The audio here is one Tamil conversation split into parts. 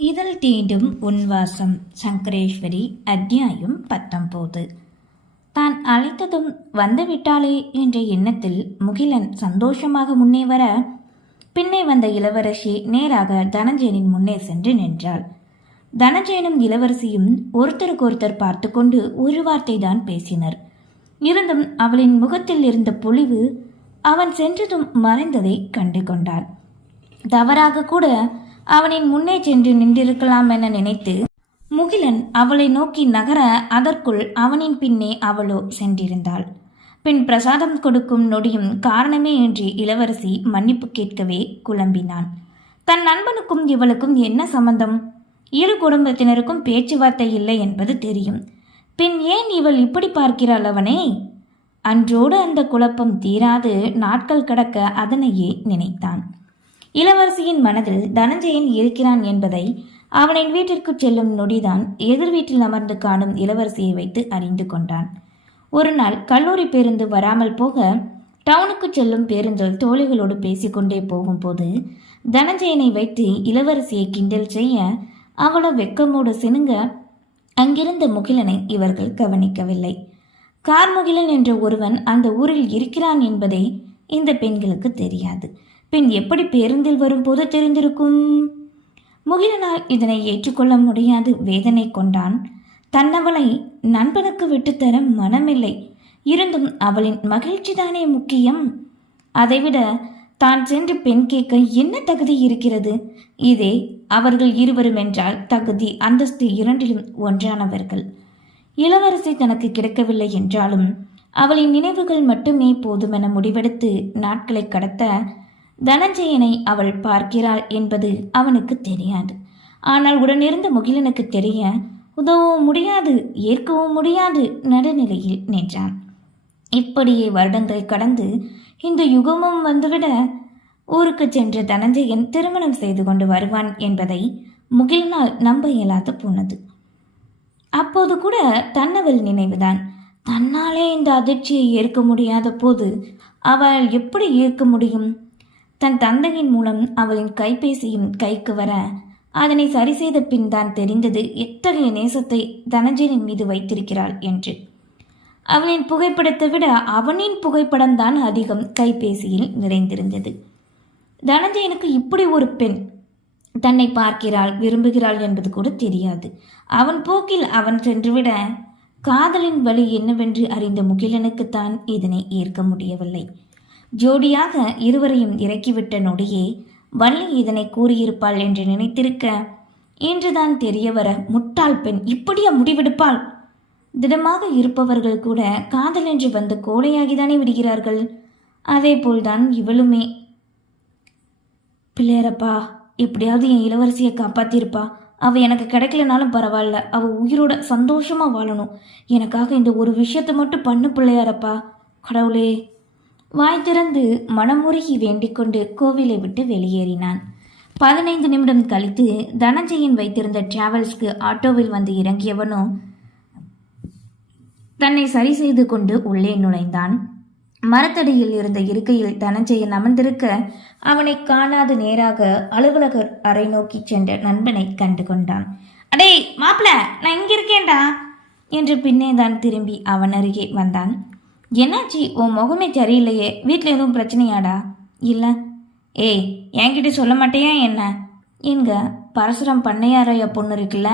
இதழ் தீண்டும் உன்வாசம் சங்கரேஸ்வரி அத்தியாயம் பத்தொம்போது தான் அழைத்ததும் வந்துவிட்டாளே என்ற எண்ணத்தில் முகிலன் சந்தோஷமாக முன்னே வர பின்னே வந்த இளவரசி நேராக தனஞ்சயனின் முன்னே சென்று நின்றாள். தனஞ்சயனும் இளவரசியும் ஒருத்தருக்கொருத்தர் பார்த்து கொண்டு ஒரு வார்த்தை தான் பேசினர். இருந்தும் அவளின் முகத்தில் இருந்த பொழிவு அவன் சென்றதும் மறைந்ததை கண்டு கொண்டான் தவறாக கூட அவனின் முன்னே சென்று நின்றிருக்கலாம் என நினைத்து முகிலன் அவளை நோக்கி நகர அதற்குள் அவனின் பின்னே அவளோ சென்றிருந்தாள். பின் பிரசாதம் கொடுக்கும் நொடியும் காரணமே இன்றி இளவரசி மன்னிப்பு கேட்கவே குழம்பினான். தன் நண்பனுக்கும் இவளுக்கும் என்ன சம்பந்தம்? இரு குடும்பத்தினருக்கும் பேச்சுவார்த்தை இல்லை என்பது தெரியும். பின் ஏன் இவள் இப்படி பார்க்கிறாள் அவனே? அன்றோடு அந்த குழப்பம் தீராது நாட்கள் கடக்க அதனையே நினைத்தான். இளவரசியின் மனதில் தனஞ்சயன் இருக்கிறான் என்பதை அவனின் வீட்டிற்கு செல்லும் நொடிதான் எதிர் வீட்டில் அமர்ந்து காணும் இளவரசியை வைத்து அறிந்து கொண்டான். ஒரு நாள் கல்லூரி பேருந்து வராமல் போக டவுனுக்கு செல்லும் பேருந்தில் தோழிகளோடு பேசிக்கொண்டே போகும்போது தனஞ்சயனை வைத்து இளவரசியை கிண்டல் செய்ய அவளோ வெக்கமோடு சினுங்க அங்கிருந்த முகிலனை இவர்கள் கவனிக்கவில்லை. கார்முகிலன் என்ற ஒருவன் அந்த ஊரில் இருக்கிறான் என்பதே இந்த பெண்களுக்கு தெரியாது. பின் எப்படி பேருந்தில் வரும்போது தெரிந்திருக்கும்? முகிலனால் இதனை ஏற்றுக்கொள்ள முடியாது வேதனை கொண்டான். தன்னவளை நண்பனுக்கு விட்டுத்தர மனமில்லை. இருந்தும் அவளின் மகிழ்ச்சிதானே முக்கியம்? அதைவிட தான் சென்று பெண் கேட்க என்ன தகுதி இருக்கிறது? இதே அவர்கள் இருவரும் என்றால் தகுதி அந்தஸ்து இரண்டிலும் ஒன்றானவர்கள். இளவரசி தனக்கு கிடைக்கவில்லை என்றாலும் அவளின் நினைவுகள் மட்டுமே போதுமென முடிவெடுத்து நாட்களை கடத்த தனஞ்சயனை அவள் பார்க்கிறாள் என்பது அவனுக்கு தெரியாது. ஆனால் உடனிருந்த முகிலனுக்கு தெரிய உதவவும் முடியாது ஏற்கவும் முடியாது நடுநிலையில் நின்றான். இப்படியே வருடங்கள் கடந்து இந்த யுகமும் வந்துவிட ஊருக்கு சென்ற தனஞ்சயன் திருமணம் செய்து கொண்டு வருவான் என்பதை முகிலனால் நம்ப இயலாது போனது. அப்போது கூட தன்னவள் நினைவுதான் தன்னாலே இந்த அதிர்ச்சியை ஏற்க முடியாத போது அவள் எப்படி ஏற்க முடியும்? தன் தந்தையின் மூலம் அவளின் கைபேசியும் கைக்கு வர அதனை சரி செய்த பின் தான் தெரிந்தது எத்தகைய நேசத்தை தனஞ்சயனின் மீது வைத்திருக்கிறாள் என்று. அவனின் புகைப்படத்தை விட அவனின் புகைப்படம்தான் அதிகம் கைபேசியில் நிறைந்திருந்தது. தனஞ்சயனுக்கு இப்படி ஒரு பெண் தன்னை பார்க்கிறாள் விரும்புகிறாள் என்பது கூட தெரியாது. அவன் போக்கில் அவன் சென்றுவிட காதலின் வழி என்னவென்று அறிந்த முகிலனுக்குத்தான் இதனை ஏற்க முடியவில்லை. ஜோடியாக இருவரையும் இறக்கிவிட்ட நொடியே வள்ளி இதனை கூறியிருப்பாள் என்று நினைத்திருக்க இன்றுதான் தெரியவர முட்டாள் பெண் இப்படியா முடிவெடுப்பாள்? திடமாக இருப்பவர்கள் கூட காதல் என்று வந்து கோடையாகிதானே விடுகிறார்கள். அதே போல்தான் இவளுமே. பிள்ளையரப்பா எப்படியாவது என் இளவரசியை காப்பாத்திருப்பா. அவ எனக்கு கிடைக்கலனாலும் பரவாயில்ல. அவ உயிரோட சந்தோஷமா வாழணும். எனக்காக இந்த ஒரு விஷயத்தை மட்டும் பண்ணு பிள்ளையாரப்பா. கடவுளே. வாய் திறந்து மனமுருகி வேண்டிக்கொண்டு கோவிலை விட்டு வெளியேறினான். பதினைந்து நிமிடம் கழித்து தனஞ்சயன் வைத்திருந்த டிராவல்ஸ்க்கு ஆட்டோவில் வந்து இறங்கியவனோ தன்னை சரி செய்து கொண்டு உள்ளே நுழைந்தான். மரத்தடியில் இருந்த இருக்கையில் தனஞ்சயன் அமர்ந்திருக்க அவனை காணாது நேராக அலுவலகர் அறை நோக்கி சென்ற நண்பனை கண்டு கொண்டான். அடே மாப்பிள நான் இங்க இருக்கேன்டா என்று பின்னே தான் திரும்பி அவன் அருகே வந்தான். என்னாச்சு? உன் முகமே சரியில்லையே. வீட்டில் எதுவும் பிரச்சனையாடா? இல்லை. ஏய் என்கிட்ட சொல்ல மாட்டேயா என்ன? எங்க பரசுரம் பண்ணையாரையா பொண்ணு இருக்குல்ல?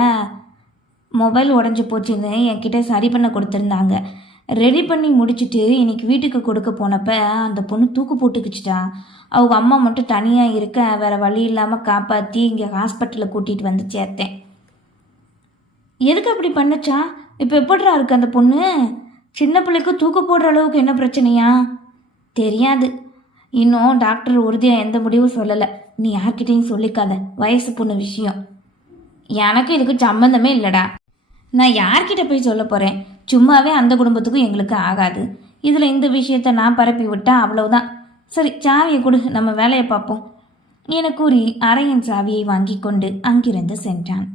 மொபைல் உடஞ்சி போச்சுன்னு என்கிட்ட சரி பண்ண கொடுத்துருந்தாங்க. ரெடி பண்ணி முடிச்சுட்டு இன்னைக்கு வீட்டுக்கு கொடுக்க போனப்ப அந்த பொண்ணு தூக்கு போட்டுக்குச்சுட்டா அவங்க அம்மா மட்டும் தனியாக இருக்க வேற வழி இல்லாமல் காப்பாற்றி இங்கே ஹாஸ்பிட்டலில் கூட்டிகிட்டு வந்து சேர்த்தேன். எதுக்கு அப்படி பண்ணுச்சா? இப்போ எப்படிரா இருக்கு அந்த பொண்ணு? சின்ன பிள்ளைக்கு தூக்கு போடுற அளவுக்கு என்ன பிரச்சனையா? தெரியாது. இன்னும் டாக்டர் உறுதியாக எந்த முடிவும் சொல்லலை. நீ யார்கிட்டையும் சொல்லிக்காத. வயசு பொண்ணு விஷயம். எனக்கு இதுக்கு சம்மந்தமே இல்லைடா. நான் யார்கிட்ட போய் சொல்ல போகிறேன் சும்மாவே அந்த குடும்பத்துக்கும் எங்களுக்கு ஆகாது. இதில் இந்த விஷயத்த நான் பரப்பி விட்டா அவ்வளவுதான். சரி சாவியை கொடு. நம்ம வேலையை பார்ப்போம். என கூறி அறையின் சாவியை வாங்கி கொண்டு அங்கிருந்து சென்றான்.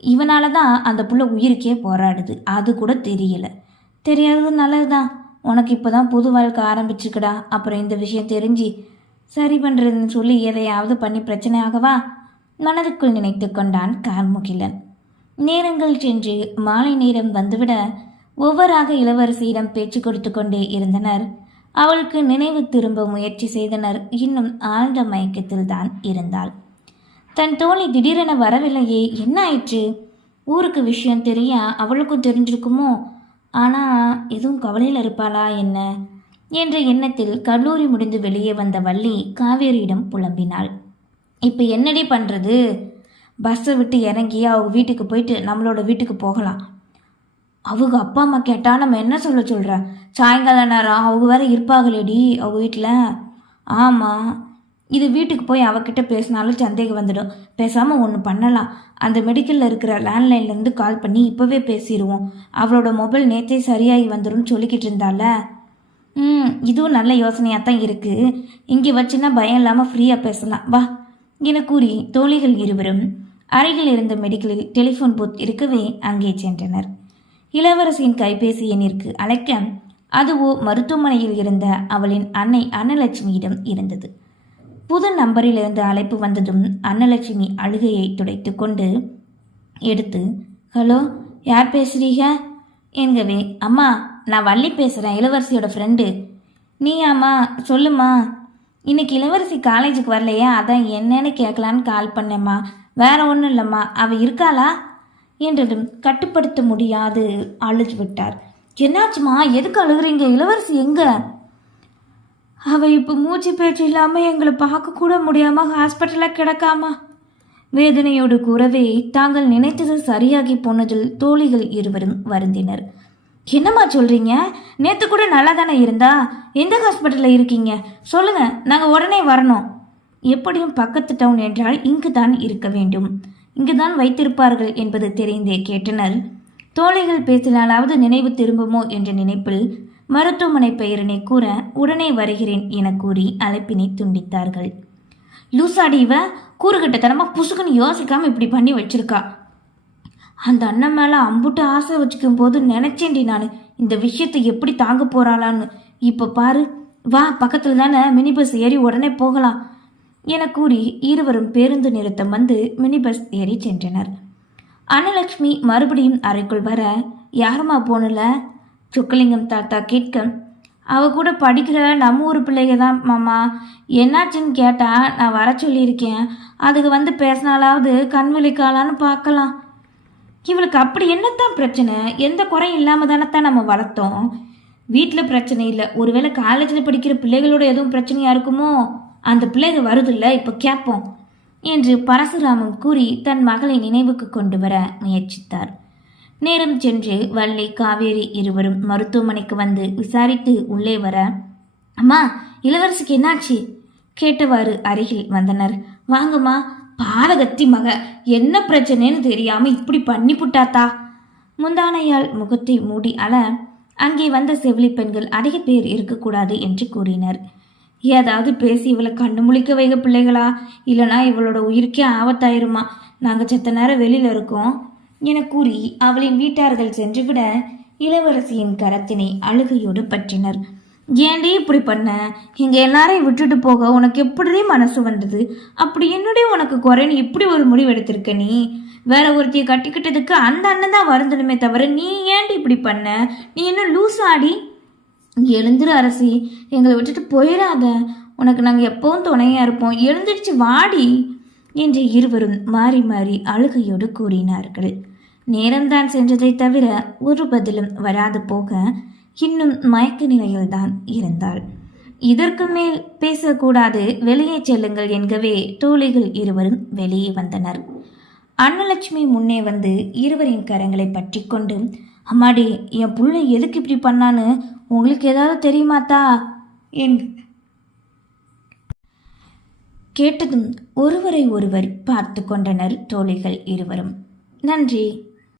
இவனால தான் அந்த புள்ள உயிருக்கே போராடுது. அது கூட தெரியலை. தெரியாதது நல்லதுதான். உனக்கு இப்போ தான் புது வாழ்க்கை ஆரம்பிச்சிருக்குடா. அப்புறம் இந்த விஷயம் தெரிஞ்சு சரி பண்ணுறதுன்னு சொல்லி எதையாவது பண்ணி பிரச்சனை ஆகவா? மனதுக்குள் நினைத்து கொண்டான் கார்முகிலன். நேரங்கள் சென்று மாலை நேரம் வந்துவிட ஒவ்வொராக இளவரசியிடம் பேச்சு கொடுத்து கொண்டே இருந்தனர். அவளுக்கு நினைவு திரும்ப முயற்சி செய்தனர். இன்னும் ஆழ்ந்த மயக்கத்தில் தான் இருந்தாள். தன் தோழி திடீரென வரவில்லையே என்ன ஆயிற்று? ஊருக்கு விஷயம் தெரிய? அவளுக்கும் தெரிஞ்சிருக்குமோ? ஆனால் எதுவும் கவலையில் இருப்பாளா என்ன? என்ற எண்ணத்தில் கல்லூரி முடிந்து வெளியே வந்த வள்ளி காவேரியிடம் புலம்பினாள். இப்போ என்னடி பண்ணுறது பஸ்ஸை விட்டு இறங்கி அவங்க வீட்டுக்கு போயிட்டு நம்மளோட வீட்டுக்கு போகலாம். அவங்க அப்பா அம்மா கேட்டால் நம்ம என்ன சொல்ல சொல்கிற சாயங்கால நேரம் அவங்க வேறு இருப்பாங்களேடி அவங்க வீட்டில் ஆமாம் இது வீட்டுக்கு போய் அவகிட்ட பேசினாலும் சந்தேகம் வந்துடும். பேசாமல் ஒன்று பண்ணலாம். அந்த மெடிக்கலில் இருக்கிற லேண்ட்லைன்லேருந்து கால் பண்ணி இப்போவே பேசிடுவோம் அவளோட மொபைல் நேற்றே சரியாகி வந்துடும் சொல்லிக்கிட்டு இருந்தால? ம் இதுவும் நல்ல யோசனையாக தான் இருக்குது இங்கே வச்சுன்னா பயம் இல்லாமல் ஃப்ரீயாக பேசலாம். வா. என கூறி தோழிகள் இருவரும் அருகில் இருந்த மெடிக்கலில் டெலிஃபோன் பூத் இருக்கவே அங்கே சென்றனர். இளவரசியின் கைபேசி எண்ணிற்கு அழைக்க அதுவோ மருத்துவமனையில் இருந்த அவளின் அன்னை அன்னலட்சுமியிடம் இருந்தது. புது நம்பரிலிருந்து அழைப்பு வந்ததும் அன்னலட்சுமி அழுகையை துடைத்து கொண்டு எடுத்து ஹலோ யார் பேசுறீங்க? என்கவே அம்மா நான் வள்ளி பேசுகிறேன் இளவரசியோட ஃப்ரெண்டு நீ அம்மா சொல்லுமா? இன்னைக்கு இளவரசி காலேஜுக்கு வரலையா அதான் என்னன்னு கேட்கலான்னு கால் பண்ணேம்மா. வேற ஒன்றும் இல்லைம்மா அவள் இருக்காளா? என்றதும் கட்டுப்படுத்த முடியாது அழுது விட்டார். என்னாச்சுமா எதுக்கு அழுகுறீங்க? இளவரசி எங்கே? அவள் இப்போ மூச்சு பேச்சு இல்லாமல் எங்களை பார்க்க கூட முடியாம ஹாஸ்பிட்டலில் கிடக்காமா? வேதனையோடு கூறவே தாங்கள் நினைத்தது சரியாகி போனதில் தோழிகள் இருவரும் வருந்தினர். என்னம்மா சொல்றீங்க? நேத்து கூட நல்லா தானே இருந்தா? எந்த ஹாஸ்பிட்டலில் இருக்கீங்க? சொல்லுங்க நாங்கள் உடனே வரணும். எப்படியும் பக்கத்து டவுன் என்றால் இங்கு தான் இருக்க வேண்டும். இங்கு தான் வைத்திருப்பார்கள் என்பது தெரிந்தே கேட்டனர். தோழிகள் பேசினாலாவது நினைவு திரும்புமோ என்ற நினைப்பில் மருத்துவமனை பெயரினை கூற உடனே வருகிறேன் என கூறி அழைப்பினை துண்டித்தார்கள். லூசாடி இவ கூறுகட்டத்தனமா புசுக்குன்னு யோசிக்காம இப்படி பண்ணி வச்சிருக்கா. அந்த அண்ணன் மேல அம்புட்டு ஆசை வச்சுக்கும் போது நினைச்சேன்டி நான் இந்த விஷயத்தை எப்படி தாங்க போறாளான்னு. இப்ப பாரு வா பக்கத்துல தானே மினி பஸ் ஏறி உடனே போகலாம் என கூறி இருவரும் பேருந்து நிறுத்தம் வந்து மினி பஸ் ஏறி சென்றனர். அன்னலட்சுமி மறுபடியும் அறைக்குள் வர யாரும்மா போனல சொக்கலிங்கம் தாத்தா கேட்க அவ கூட படிக்கிற நம்ம ஊர் பிள்ளைங்க தான் மாமா. என்னாச்சுன்னு கேட்டா நான் வர சொல்லியிருக்கேன். அதுக்கு வந்து பேசினாலாவது கண் விழிக்காலான்னு பார்க்கலாம். இவளுக்கு அப்படி என்னத்தான் பிரச்சனை? எந்த குறையும் இல்லாமல் தானத்தான் நம்ம வளர்த்தோம். வீட்டில் பிரச்சனை இல்லை. ஒருவேளை காலேஜில் படிக்கிற பிள்ளைகளோட எதுவும் பிரச்சனையாக இருக்குமோ? அந்த பிள்ளைங்க வருதில்ல இப்போ கேட்போம். என்று பரசுராமன் கூறி தன் மகளை நினைவுக்கு கொண்டு வர முயற்சித்தார். நேரம் சென்று வள்ளி காவேரி இருவரும் மருத்துவமனைக்கு வந்து விசாரித்து உள்ளே வர அம்மா இளவரசிக்கு என்னாச்சு? கேட்டவாறு அருகில் வந்தனர். வாங்கம்மா பாதகத்தி மக என்ன பிரச்சனைன்னு தெரியாம இப்படி பண்ணி புட்டாத்தா முந்தானையால் முகத்தை மூடி அல அங்கே வந்த செவிலி பெண்கள் அதிக பேர் இருக்கக்கூடாது என்று கூறினர். ஏதாவது பேசி இவளை கண்ணு முழிக்க வைக பிள்ளைகளா? இல்லைனா இவளோட உயிருக்கே ஆபத்தாயிருமா? நாங்கள் செத்த நேரம் வெளியில் இருக்கோம். என கூறி அவளின் வீட்டார்கள் சென்றுவிட இளவரசியின் கரத்தினை அழுகையோடு பற்றினர். ஏன்டி இப்படி பண்ண? இங்க எல்லாரையும் விட்டுட்டு போக உனக்கு எப்படி மனசு வந்தது? அப்படி என்னுடைய உனக்கு குறைன்னு இப்படி ஒரு முடிவு எடுத்திருக்க நீ? வேற ஒருத்தியை கட்டிக்கிட்டதுக்கு அந்த அண்ணன் தான் வருந்தணுமே தவிர நீ ஏன்டி இப்படி பண்ண? நீ என்ன லூஸ் ஆடி? எழுந்துரு அரசி. எங்களை விட்டுட்டு போயிடாத. உனக்கு நாங்கள் எப்பவும் துணையாக இருப்போம். எழுந்திருச்சு வாடி என்று இருவரும் மாறி மாறி அழுகையோடு கூறினார்கள். நேரம்தான் சென்றதை தவிர ஒரு பதிலும் வராது போக இன்னும் மயக்க நிலையில்தான் இருந்தாள். இதற்கு மேல் பேசக்கூடாது வெளியே செல்லுங்கள் என்கவே தோழிகள் இருவரும் வெளியே வந்தனர். அன்னலட்சுமி முன்னே வந்து இருவரின் கரங்களை பற்றி கொண்டு அம்மாடி என் புள்ள எதுக்கு இப்படி பண்ணான்னு உங்களுக்கு ஏதாவது தெரியுமாத்தா என் கேட்டதும் ஒருவரை ஒருவர் பார்த்து கொண்டனர் தோழிகள் இருவரும். நன்றி.